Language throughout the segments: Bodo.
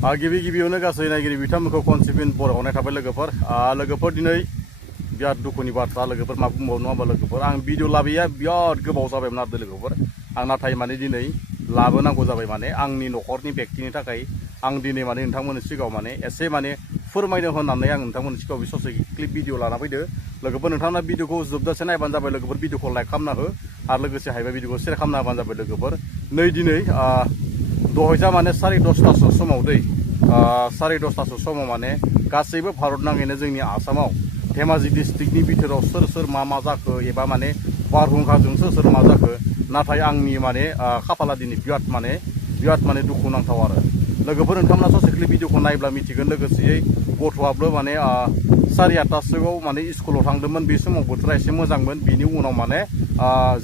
गिबि गिबियावनो गासै नायगिरि बिथांमोनखौ कनसिपिन बरायहरनाय थाबाय लोगोफोर दिनै बिराद दुखुनि बाथ्रा लोगोफोर मा बुंबावनो नङा होमबा लोगोफोर आं भिडिअ लाबोया बिराद गोबाव जाबायमोन आरो लोगोफोर आं नाथाय माने दिनै लाबोनांगौ जाबाय माने आंनि न'खरनि व्यक्तिनि थाखाय आं दिनै माने नोंथांमोननि सिगाङाव माने एसे माने फोरमायनो होननानै आं नोंथांमोननि सिगाङाव बे ससे क्लिप भिडिअ लाना फैदो लोगोफोर नोंथांना भिडिअखौ जोबजासे नायबानो जाबाय लोगोफोर भिडिअखौ लाइक खालामना हो आरो लोगोसे हायोबा भिडिअखौ शेयार खालामना होबानो जाबाय लोगोफोर नै दिनै दहायजा माने 10:30 समाव दै 10:30 समाव माने गासैबो भारत नाङैनो जोंनि आसामाव धेमाजि डिस्ट्रिक्टनि बिथोराव सोर मा जाखो एबा माने बारहुंखाजों सोर मा जाखो नाथाय आंनि माने खाफाला दिनै बिराद माने दुखुनांथाव आरो लोगोफोर नोंथांमोना ससे क्लिप भिडिअखौ नायब्ला मिथिगोन लोगोसेयै गथ'आबो माने 8:30 माने स्कुलाव थांदोंमोन बे समाव बोथोरा एसे मोजांमोन बिनि उनाव माने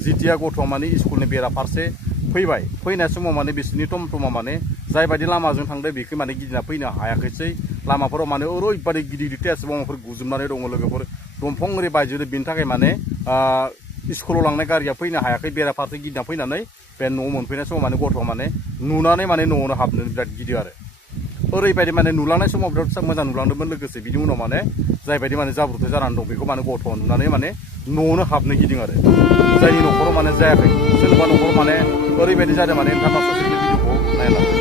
जितिया गथ'आ माने स्कुलनि बेरा फारसे फैनाय समाव माने बिसोरनि टमटमा माने जायबायदि लामाजों थांदों बेखौ माने गिदिंना फैनो हायाखैसै लामाफोराव माने ओरैबायदि गिदिर टेस बमाफोर गुजोबनानै दङ लोगोफोर दंफां ओरै बायजोबदों बिनि थाखाय माने स्कुलाव लांनाय गारिया फैनो हायाखै बेरा फारसे गिदिंना फैनानै बे न'आव मोनफैनाय समाव माने गथ'आ माने नुनानै माने न'आवनो हाबनो बिराद गिदिर आरो ओरैबायदि माने नुलांनाय समाव बिराद मोजां नुलांदोंमोन लोगोसे बिनि उनाव माने जायबायदि माने जाब्रबथाय जानानै दं बेखौ माने गथ'आ नुनानै माने न'आवनो हाबनो गिदिं आरो जायनि न'खराव माने जायाखै सोरबा न'खराव माने ओरैबायदि जादों माने नोंथाङा ससे भिडिअखौ नायलांदों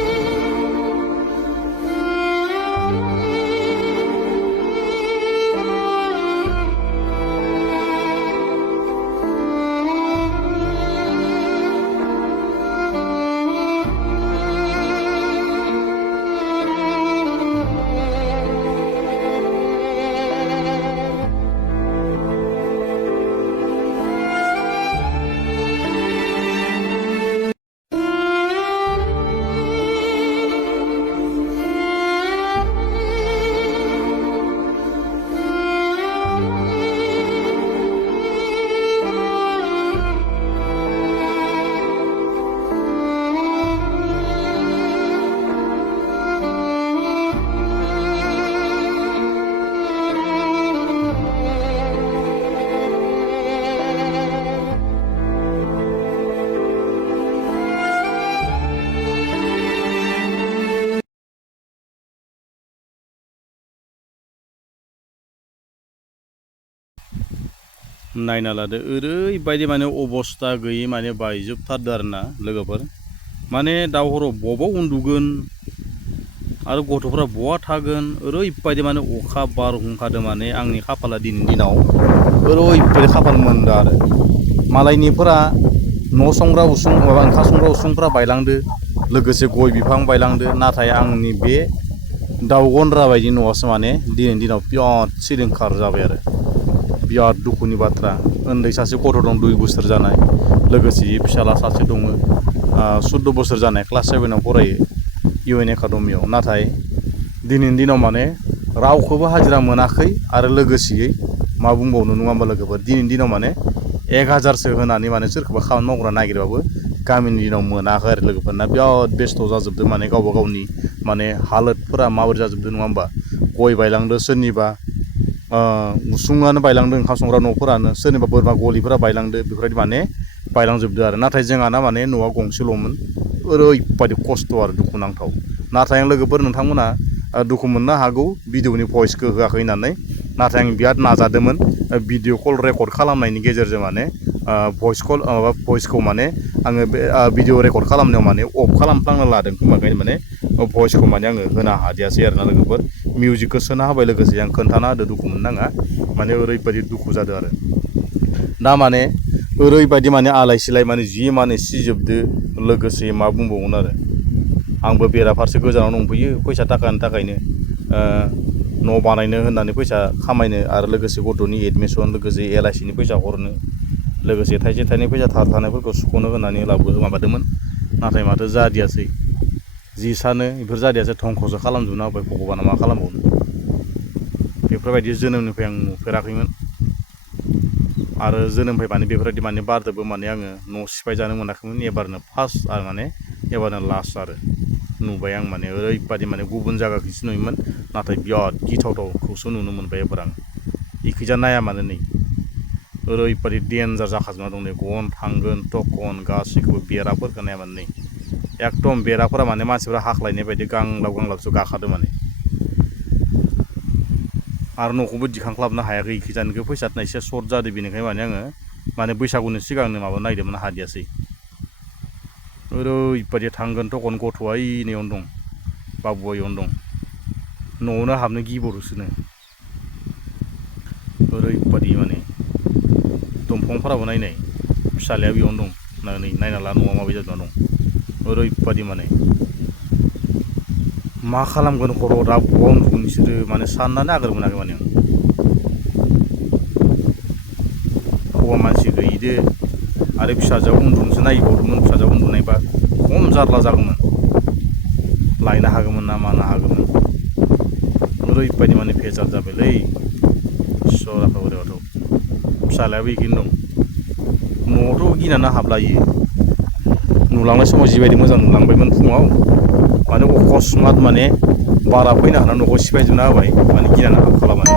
नायना लादो ओरैबायदि माने अबस्था गैयै माने बायजोबथारदो आरोना लोगोफोर माने दाउ हराव बबाव उन्दुगोन आरो गथ'फ्रा बहा थागोन ओरैबायदि माने अखा बारहुंखादो माने आंनि खाफाला दिनैनि दिनाव ओरैबायदि खाफाल मोनदो आरो मालायनिफोरा न' संग्रा उसुं माबा ओंखाम संग्रा उसुंफ्रा बायलांदो लोगोसे गय बिफां बायलांदो नाथाय आंनि बे दाउ गन्द्रा बायदि न'आसो माने दिनैनि दिनाव बिराद सिलिंखार जाबाय आरो बिराद दुखुनि बाथ्रा उन्दै सासे गथ' दं 2 बोसोर जानाय लोगोसे फिसाला सासे दङ 14 बोसोर जानाय क्लास 7आव फरायो UN एकाडेमियाव नाथाय दिनैनि दिनाव माने रावखौबो हाजिरा मोनाखै आरो लोगोसेयै मा बुंबावनो नङा होमबा लोगोफोर दिनैनि दिनाव माने 1000सो होनानै माने सोरखौबा खामानि मावग्रा नागिरबाबो गामिनि दिनाव मोनाखै आरो लोगोफोरना बिराद बेस्थ' जाजोबदों माने गावबा गावनि माने हालोदफोरा माबोरै जाजोबदों नङा होमबा गय बायलांदो सोरनिबा उसुङानो बायलांदों ओंखाम संग्रा न'फोरानो सोरनिबा बोरमा गलिफोरा बायलांदो बेफोरबायदि माने बायलांजोबदो आरो नाथाय जोंहाना माने न'आ गंसेल'मोन ओरैबायदि खस्थ' आरो दुखुनांथाव नाथाय आं लोगोफोर नोंथांमोना दुखु मोननो हागौ भिडिअनि भइसखौ होआखै होननानै नाथाय आं बिराद नाजादोंमोन भिडिअ कल रेकर्ड खालामनायनि गेजेरजों माने भइसखौ माने आङो बे भिडिअ रेकर्ड खालामनायाव माने अफ खालामफ्लांना लादों खोमाखायनो माने भइसखौ माने आङो होनो हादियासै आरोना लोगोफोर मिउजिकखौ सोना होबाय लोगोसे आं खोन्थाना होदो दुखु मोननाङा माने ओरैबायदि दुखु जादों आरो दा माने ओरैबायदि माने आलाय सिलाय माने जि माने सिजोबदो लोगोसे मा बुंबावगोन आरो आंबो बेराफारसे गोजानाव दंफैयो फैसा थाखानि थाखायनो न' बानायनो होननानै फैसा खामायनो आरो लोगोसे गथ'नि एडमिसन लोगोसे LICनि फैसा हरनो लोगोसे थाइसे थाइनै फैसा थानायफोरखौ सुख'नो होननानै माबादोंमोन नाथाय माथो जादियासै जि सानो बेफोर जादियासै धंख'सो खालामजोबना होबाय भगबाना मा खालामबावनो बेफोरबायदि जोनोमनिफ्राय आं नुफेराखैमोन आरो जोनोमनिफ्राय माने बेफोरबायदि माने बारदोंबो माने आङो न' सिफायजानो मोनाखैमोन एबारनो फार्स्ट आरो माने एबारनो लास्ट आरो नुबाय आं माने ओरैबायदि माने गुबुन जायगाखौसो नुयोमोन नाथाय बिराद गिथावथावखौसो नुनो मोनबाय एबार आं इखैजा नाया मानो नै ओरैबायदि डेन्जार जाखाजोबना दं नै गन थांगोन टकन गासैखौबो बेराफोरखौ नाया मानो नै एकदम बेराफोरा माने मानसिफोरा हाख्लायनाय बायदि गांलाब गांलाबसो गाखादो माने आरो न'खौबो दिखांख्लाबनो हायाखै इखिजानिखौ फैसा एसे सर्ट जादों बेनिखायनो माने आङो माने बैसागुनि सिगांनो माबा नायदोंमोन हादियासै ओरैबायदि थांगोन तखन गथ'आ इयावनो दं बाबुआ इयावनो दं न'आवनो हाबनो गिबावदोंसोनो ओरैबायदि माने दंफांफोराबो नायनाय फिसालाया बेयावनो दं नै नायना ला न'आ माबायदि जाना दं ओरैबायदि माने मा खालामगोन हराव दा बबाव उन्दुगोन बिसोरो माने साननानै आगोर मोनाखै माने आं हौवा मानसि गैयिदो आरो फिसाजोआव उन्दुनोसो नागिरबावदोंमोन फिसाजोआव उन्दुनायबा खम जारला जागौमोन लायनो हागौमोन ना मानो हागौमोन ओरैबायदि माने भेजाल जाबायलै इसोर बोरैबाथ' फिसालायाबो बेखिनो दं न'आवथ' गिनानै हाबलायो नुलांनाय समाव जिबायदि मोजां नुलांबायमोन फुङाव माने अकस्मात माने बारा फैनो हाना न'खौ सिफायजोबना होबाय माने गिनानै हाबखाला माने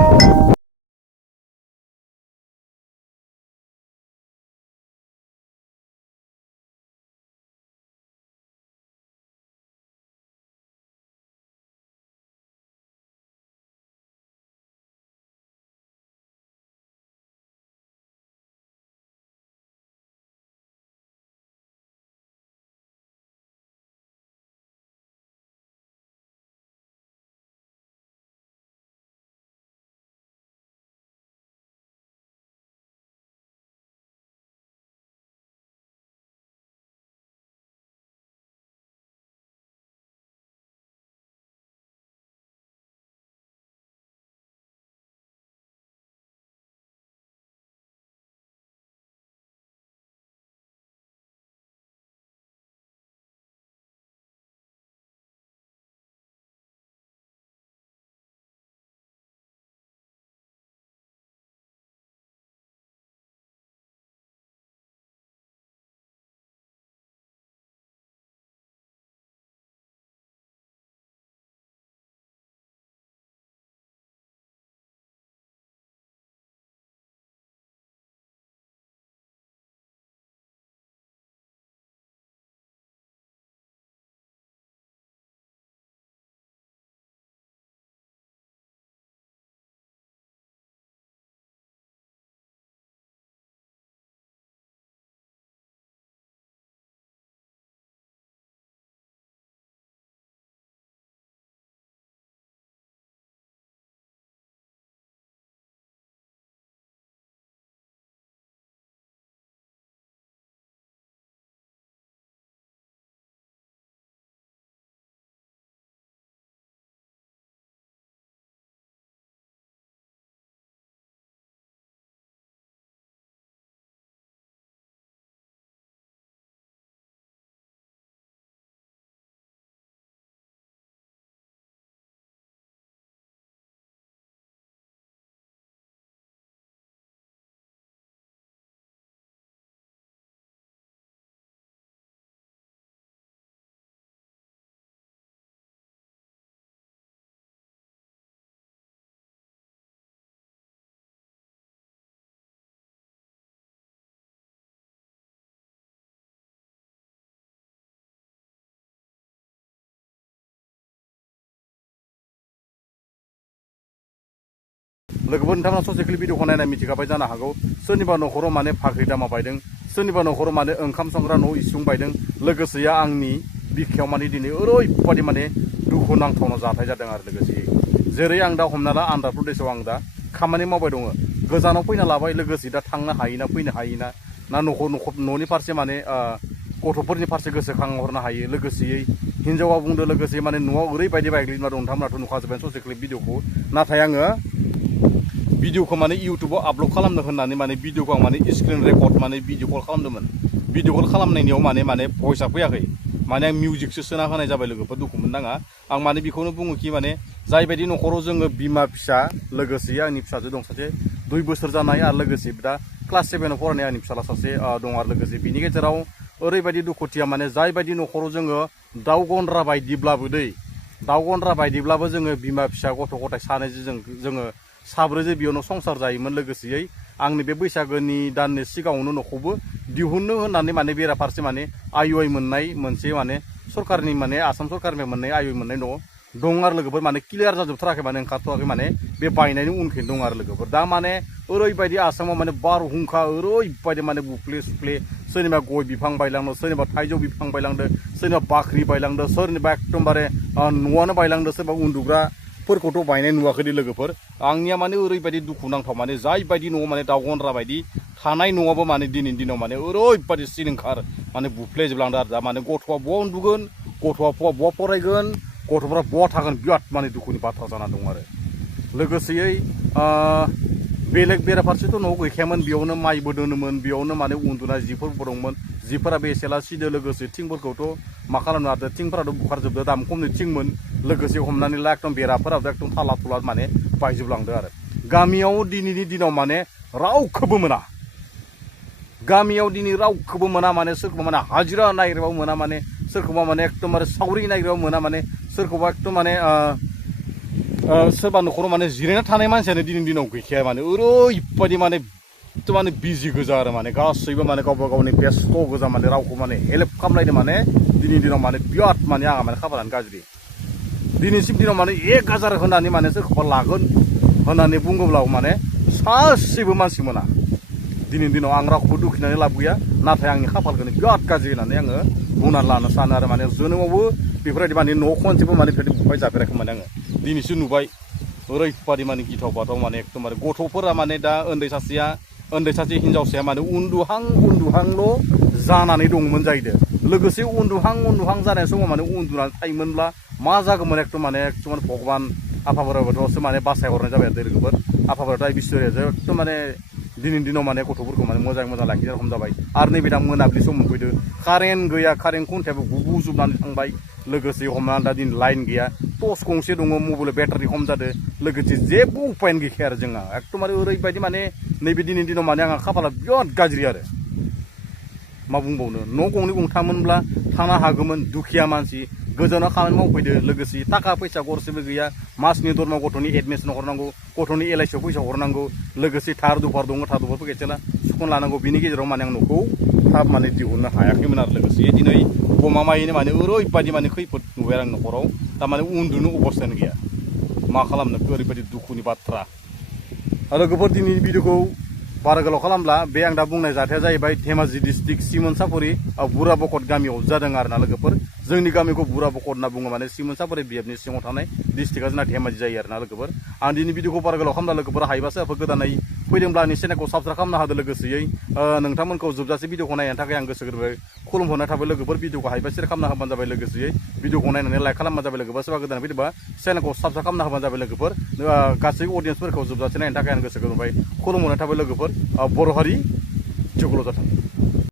लोगोफोर नोंथांमोना ससे क्लिप भिडिअखौ नायना मिथिखाबाय जानो हागौ सोरनिबा न'खराव माने फाख्रि दामा बायदों सोरनिबा न'खराव माने ओंखाम संग्रा न' इसिं बायदों लोगोसे आंनि बिखायाव माने दिनै ओरैबायदि माने दुखु नांथावना जाथाय जादों आरो लोगोसे जेरै आं दा हमना ला आन्ध्र प्रदेशआव आं दा खामानि मावबाय दङ गोजानाव फैना लाबाय लोगोसे दा थांनो हायोना फैनो हायोना ना न'नि फारसे माने गथ'फोरनि फारसे गोसोखांहरनो हायो लोगोसेयै हिन्जावा बुंदों लोगोसे माने न'आव ओरैबायदि बायग्लिना दं नोंथांमोनाथ' नुखाजोब्बाय ससे क्लिप भिडिअखौ नाथाय आङो भिडिअखौ माने इउटुबाव आपल'ड खालामनो होननानै माने भिडिअखौ आं माने स्क्रिन रेकर्ड माने भिडिअ कल खालामदोंमोन भिडिअ कल खालामनायनियाव माने भइसआ फैयाखै माने आं मिउजिकसो सोना होनाय जाबाय लोगोफोर दुखु मोननाङा आं माने बेखौनो बुङो कि माने जायबायदि न'खराव जोङो बिमा फिसा लोगोसे आंनि फिसाजो दं सासे 2 बोसोर जानाय आरो लोगोसे दा क्लास 7आव फरायनाय आंनि फिसाला सासे दं आरो लोगोसे बिनि गेजेराव ओरैबायदि दुखुथिया माने जायबायदि न'खराव जोङो दाउ गन्द्रा बायदिब्लाबो दाउ गन्द्रा बायदिब्लाबो जोङो बिमा फिसा गथ' गथाय सानैजों जोङो साब्रैजों बेयावनो संसार जायोमोन लोगोसेयै आंनि बे बैसागोनि दाननि सिगाङावनो न'खौबो दिहुननो होननानै माने बेराफारसे माने आय मोननाय मोनसे माने सरकारनि माने आसाम सरकारनिफ्राय मोननाय आय मोननाय न' दं आरो लोगोफोर माने क्लियार जाजोबथाराखै माने ओंखारथ'वाखै माने बे बायनायनि उनखैनो दं आरो लोगोफोर दा माने ओरैबायदि आसामाव माने बारहुंखा ओरैबायदि माने बुफ्ले सुफ्ले सोरनिबा गय बिफां बायलांदों सोरनिबा थाइजौ बिफां बायलांदों सोरनिबा बाख्रि बायलांदों सोरनिबा एकदमबारे न'आनो बायलांदों सोरबा उन्दुग्राफोरखौथ' बायनाय नुवाखै लोगोफोर आंनिया माने ओरैबायदि दुखुनांथाव माने जायबायदि न'आव माने दाउ गन्द्रा बायदि थानाय न'आबो माने दिनैनि दिनाव माने ओरैबायदि सिलिंखार माने बुफ्लेजोबलांदों आरो दा माने गथ'आ बहा उन्दुगोन गथ'आ बहा फरायगोन गथ'फ्रा बहा थागोन बिराद माने दुखुनि बाथ्रा जानानै दं आरो लोगोसेयै बेलेग बेराफारसेथ' न'आव गैखायामोन बेयावनो माइबो दोनोमोन बेयावनो माने उन्दुनाय जिफोरबो दंमोन जिफोराबो एसेला सिदो लोगोसे थिंफोरखौथ' मा खालामनो हादों थिंफोराथ' बुखारजोबदों दाम खमनि थिंमोन लोगोसे हमनानै ला एकदम बेराफोराबो एकदम थाला थुला माने बायजोबलांदों आरो गामियाव दिनैनि दिनाव माने रावखौबो मोना गामियाव दिनै रावखौबो मोना माने सोरखौबा माने हाजिरा नागिरबाबो मोना माने सोरखौबा माने एकदमबारे सावरि नागिरबाबो मोना माने सोरखौबा एकदम माने सोरबा न'खराव माने जिरायना थानाय मानसियानो दिनैनि दिनाव गैखाया माने ओरैबायदि माने माने बिजि गोजा आरो माने गासैबो माने गावबा गावनि बेस्थ' गोजा माने रावखौ माने हेल्प खालामलायनो माने दिनैनि दिनाव माने बिराद माने आंहा माने खाफालानो गाज्रि दिनैसिम दिनाव माने 1000 होनानै माने सोरखौबा लागोन होननानै बुङोब्ला माने सासेबो मानसि मोना दिनैनि दिनाव आं रावखौबो दुखिनानै लाब गैया नाथाय आंनि खाफालखौनो बिराद गाज्रि होननानै आङो बुंनानै लानो सानो आरो माने जोनोमावबो बेफोरबायदि माने न' खनसेबो माने बेफोरबायदि बुफाय जाफेराखै माने आङो दिनैसो नुबाय ओरैबायदि माने गिथाव बाथाव माने एकदमबारे गथ'फोरा माने दा उन्दै सासे हिनजावसाया माने उन्दुहांल' जानानै दंमोन जाहैदों लोगोसे उन्दुहां जानाय समाव माने उन्दुनानै थायोमोनब्ला मा जागौमोन एकदम भगबान आफा बोराइ बाथौआसो माने बासायहरनाय जाबाय आरो लोगोफोर आफा बोराइ बिस्वरियासो एकदम माने दिनैनि दिनाव माने गथ'फोरखौ माने मोजां लाखिनो रखम जाबाय आरो नैबे दा मोनाबिलि सम मोनफैदों कारेन्ट गैया कारेन्ट खुन्थायाबो गुबुजोबनानै थांबाय लोगोसे हमनानै दा दिनै लाइन गैया टर्च गंसे दङ मबाइलाव बेटारि खम जादों लोगोसे जेबो उपायनो गैखाया आरो जोंहा एकदमबारे ओरैबायदि माने नैबे दिनैनि दिनाव माने आंहा खाफाला बिराद गाज्रि आरो मा बुंबावनो न' गंनै गंथाममोनब्ला थानो हागौमोन दुखिया मानसि गोजानाव खामानि मावफैदो लोगोसे थाखा फैसा गरसेबो गैया मासनि दरमा गथ'नि एडमिसन हरनांगौ गथ'नि LICआव फैसा हरनांगौ लोगोसे थार दुफार दङ थार दुफारबो गैथारा सुखन लानांगौ बिनि गेजेराव माने आं न'खौ थाब माने दिहुननो हायाखैमोन आरो लोगोसे दिनै गमामायैनो माने ओरैबायदि माने खैफोद नुबाय आं न'खराव थारमाने उन्दुनो अबस्थायानो गैया मा खालामनो ओरैबायदि दुखुनि बाथ्रा आरो लोगोफोर दिनैनि भिडिअखौ बारा गोलाव खालामब्ला बे आं दा बुंनाय जाथाया जाहैबाय धेमाजि डिस्ट्रिक्ट सिमोनसापुरि बुराबकट गामियाव जादों आरोना लोगोफोर जोंनि गामिखौ बुराबकट होनना बुङो माने सिमोनसापुरि बिएफनि सिङाव थानाय डिस्ट्रिक्टआ जोंना धेमाजि जायो आरोना लोगोफोर आं दिनै भिडिअखौ बारा गोलाव खालामब्ला लोगोफोर हायोबासो गोदानै फैदोंब्ला आंनि चेनेलखौ साबस्क्राइब खालामनो हादों लोगोसेयै नोंथांमोनखौ जोबजासे भिडिअखौ नायनो थाखाय आं गोसो गोरबोयै खुलुमहरनाय थाबाय लोगोफोर भिडिअखौ हायोबा शेयार खालामना होबानो जाबाय लोगोसेयै भिडिअखौ नायनानै लाइक खालामबानो जाबाय लोगोफोर सोरबा गोदानै फैदोंबा चेनेलखौ साबस्क्राइब खालामना होबानो जाबाय लोगोफोर गासै अडियेन्सफोरखौ जोबजासे नायनो थाखाय आं गोसो गोरबोयै खुलुमहरनाय थाबाय लोगोफोर बर' हारि जौगाल' जाथों।